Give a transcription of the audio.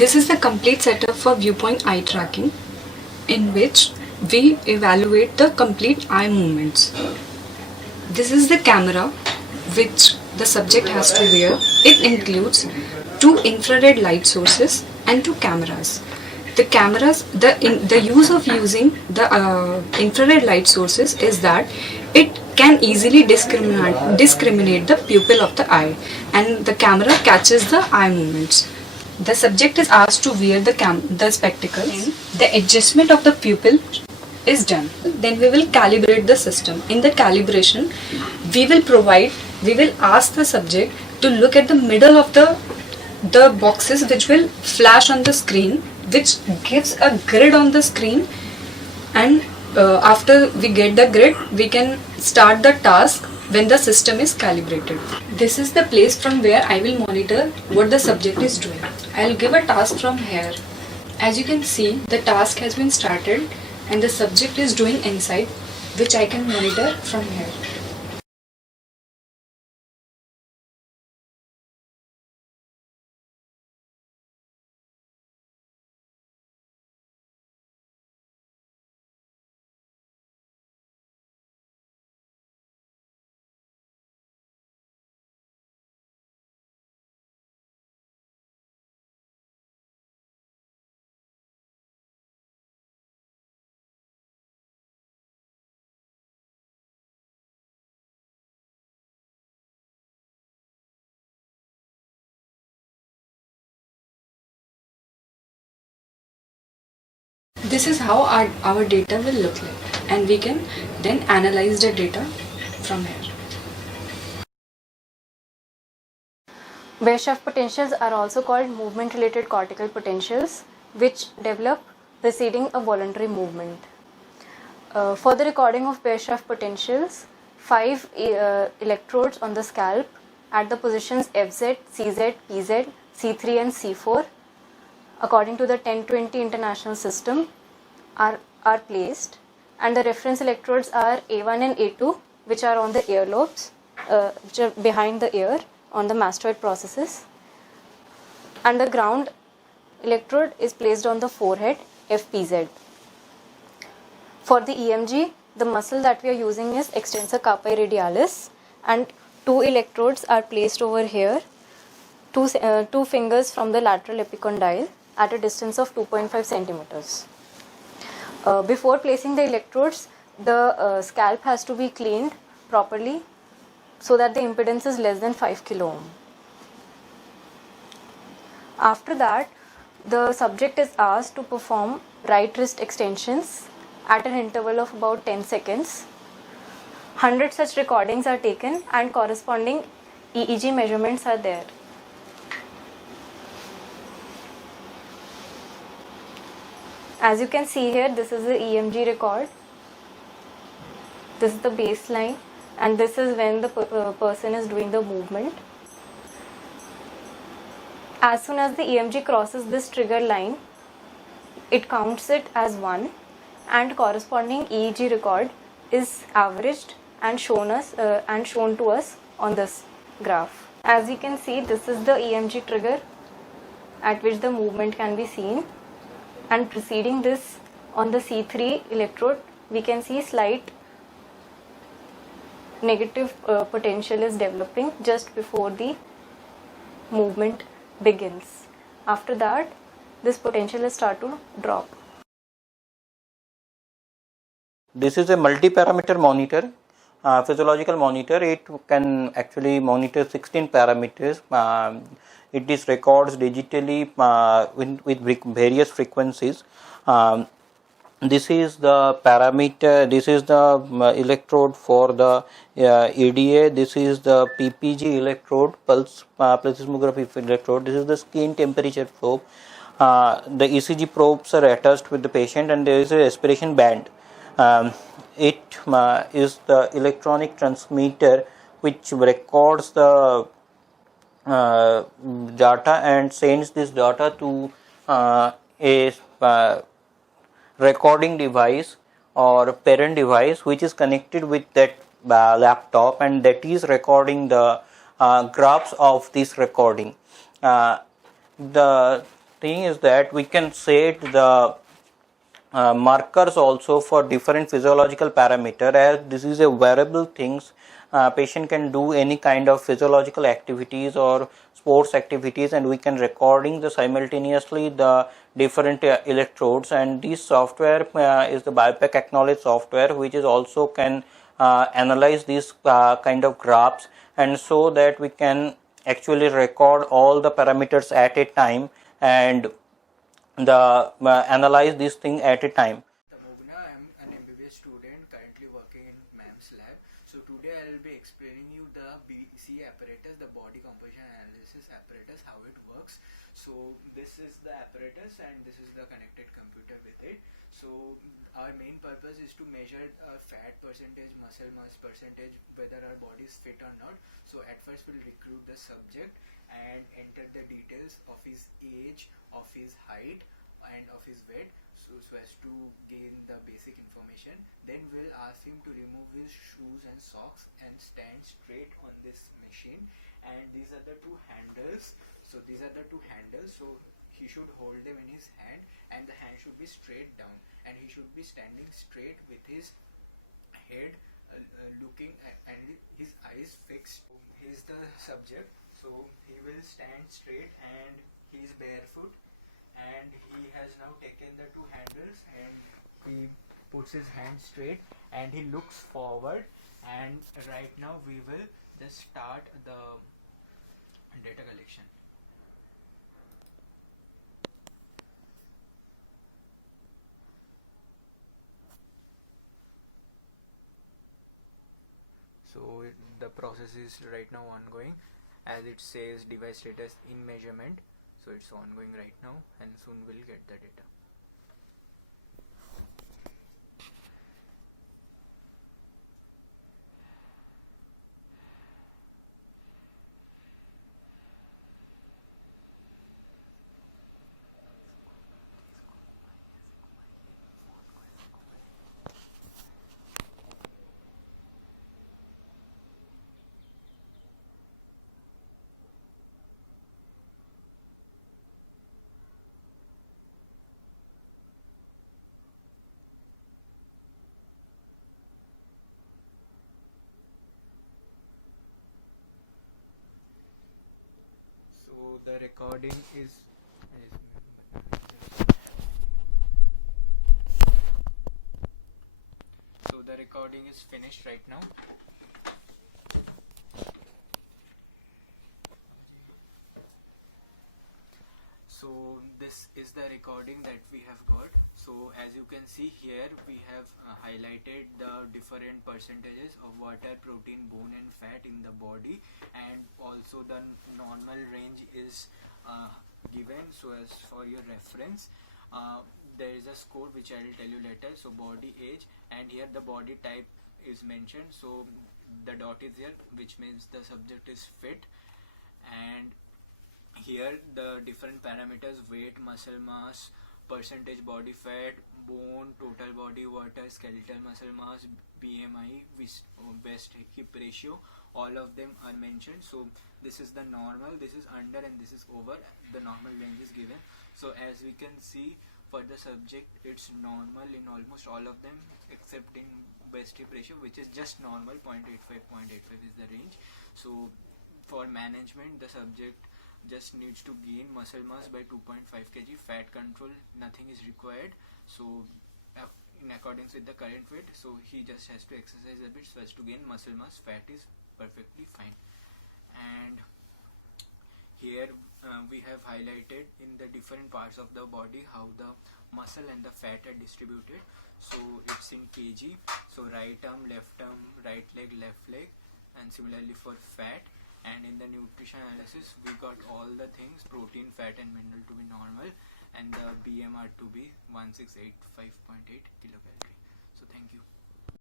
This is the complete setup for viewpoint eye tracking, in which we evaluate the complete eye movements. This is the camera which the subject has to wear. It includes two infrared light sources and two cameras. The cameras, the use of using the infrared light sources is that it can easily discriminate the pupil of the eye, and the camera catches the eye movements. The subject is asked to wear the spectacles. The adjustment of the pupil is done. Then we will calibrate the system. In the calibration, we will ask the subject to look at the middle of the boxes which will flash on the screen, which gives a grid on the screen, and after we get the grid, we can start the task when the system is calibrated. This is the place from where I will monitor what the subject is doing. I will give a task from here. As you can see, the task has been started and the subject is doing inside, which I can monitor from here. This is how our data will look like, and we can then analyze the data from here. Wershaft potentials are also called movement-related cortical potentials, which develop preceding a voluntary movement. For the recording of Wershaft potentials, 5 electrodes on the scalp at the positions FZ, CZ, PZ, C3 and C4 according to the 1020 international system are placed, and the reference electrodes are A1 and A2, which are on the earlobes, which are behind the ear on the mastoid processes, and the ground electrode is placed on the forehead, FPZ. For the EMG, the muscle that we are using is extensor carpi radialis, and 2 electrodes are placed over here, two fingers from the lateral epicondyle at a distance of 2.5 centimeters. Before placing the electrodes, the scalp has to be cleaned properly so that the impedance is less than 5 kilo ohm. After that, the subject is asked to perform right wrist extensions at an interval of about 10 seconds. 100 such recordings are taken and corresponding EEG measurements are there. As you can see here, this is the EMG record. This is the baseline, and this is when the person is doing the movement. As soon as the EMG crosses this trigger line, it counts it as 1, and corresponding EEG record is averaged and shown to us on this graph. As you can see, this is the EMG trigger at which the movement can be seen, and preceding this on the C3 electrode, we can see slight negative potential is developing just before the movement begins. After that, this potential will start to drop. This is a multi-parameter monitor, physiological monitor. It can actually monitor 16 parameters. It is records digitally with various frequencies. This is the parameter. This is the electrode for the EDA. This is the PPG electrode, pulse plethysmography electrode. This is the skin temperature probe. The ECG probes are attached with the patient, and there is a respiration band. It is the electronic transmitter which records the data and sends this data to a recording device or parent device which is connected with that laptop, and that is recording the graphs of this recording. The thing is that we can set the markers also for different physiological parameter, as this is a wearable things. Patient can do any kind of physiological activities or sports activities, and we can recording the simultaneously the different electrodes. And this software is the BioPack Acknowledge software, which is also can analyze these kind of graphs, and so that we can actually record all the parameters at a time and the analyze this thing at a time. Tabogna, I am an MBBS student currently working in MAM's lab. So today I will be explaining you the BC apparatus, the body composition analysis apparatus, how it works. So this is the apparatus and this is the connected computer with it. So our main purpose is to measure fat percentage, muscle mass percentage, whether our body is fit or not. So at first we'll recruit the subject and enter the details of his age, of his height and of his weight, so as to gain the basic information. Then we'll ask him to remove his shoes and socks and stand straight on this machine, and these are the two handles. So these are the two handles, so he should hold them in his hand and the hand should be straight down, and he should be standing straight with his head looking at, and his eyes fixed. He's the subject, so he will stand straight and he is barefoot, and he has now taken the two handles and he puts his hand straight and he looks forward. And right now we will just start the data collection. So the process is right now ongoing, as it says device status in measurement. So it's ongoing right now, and soon we'll get the data. So the recording is so the recording is finished right now. So this is the recording that we have got. So as you can see here, we have highlighted the different percentages of water, protein, bone and fat in the body, and also the normal range is given, so as for your reference. There is a score which I will tell you later. So body age, and here the body type is mentioned, so the dot is here, which means the subject is fit. And here the different parameters: weight, muscle mass, percentage body fat, bone, total body water, skeletal muscle mass, BMI, waist hip ratio, all of them are mentioned. So this is the normal, this is under, and this is over. The normal range is given. So as we can see, for the subject it's normal in almost all of them except in waist hip ratio, which is just normal, 0.85 is the range. So for management, the subject just needs to gain muscle mass by 2.5 kg. Fat control, nothing is required, so in accordance with the current weight, so he just has to exercise a bit so as to gain muscle mass. Fat is perfectly fine. And here we have highlighted in the different parts of the body how the muscle and the fat are distributed. So it's in kg, so right arm, right leg, left leg, and similarly for fat. And in the nutrition analysis, we got all the things: protein, fat and mineral to be normal, and the BMR to be 1685.8 kilocalorie. So thank you.